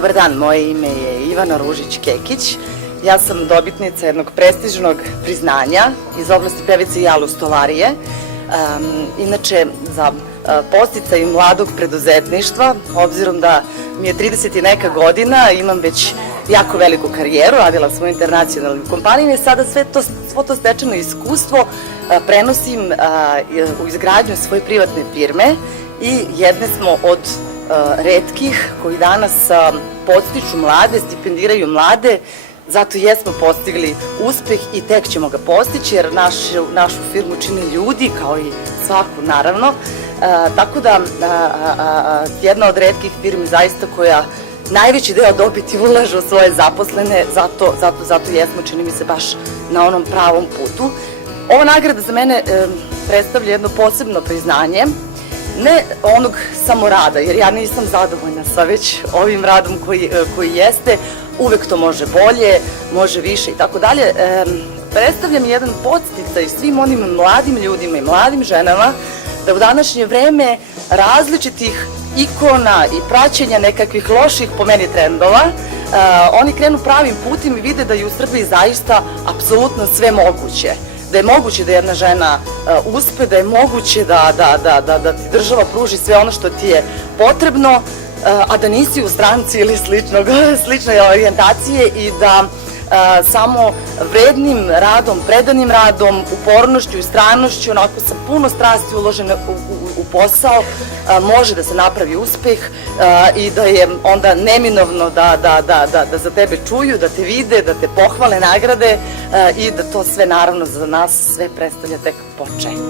Dobar dan, moje ime je Ivana Ružić-Kekić. Ja sam dobitnica jednog prestižnog priznanja iz oblasti pevice i alustolarije. Inače, za podsticaj mladog preduzetništva, obzirom da mi je 30 i neka godina, imam već jako veliku karijeru, radila sam u internacionalnim kompanijama i sada svo to stečeno iskustvo prenosim u izgradnju svoje privatne firme i jedne smo od retkih koji danas podstiču mlade, stipendiraju mlade, zato jesmo postigli uspeh i tek ćemo ga postići jer našu firmu čine ljudi, kao i svaku naravno. Tako da jedna od retkih firmi zaista koja najveći deo dobiti ulaže u svoje zaposlene, zato jesmo, čini mi se, baš na onom pravom putu. Ova nagrada za mene predstavlja jedno posebno priznanje, ne onog samo rada, jer ja nisam zadovoljna sa već ovim radom koji jeste, uvek to može bolje, može više i tako dalje. Predstavljam jedan podsticaj svim onim mladim ljudima i mladim ženama da u današnje vreme različitih ikona i praćenja nekakvih loših, po meni, trendova, oni krenu pravim putem i vide da je u Srbiji zaista apsolutno sve moguće. Da je moguće da jedna žena uspe, da je moguće da ti država pruži sve ono što ti je potrebno, a da nisi u stranci ili slične orijentacije i da samo vrednim radom, predanim radom, upornošću i stranošću, onako sa puno strasti uložene u posao, može da se napravi uspeh i da je onda neminovno da za tebe čuju, da te vide, da te pohvale, nagrade i da to sve naravno za nas sve predstavlja tek početak.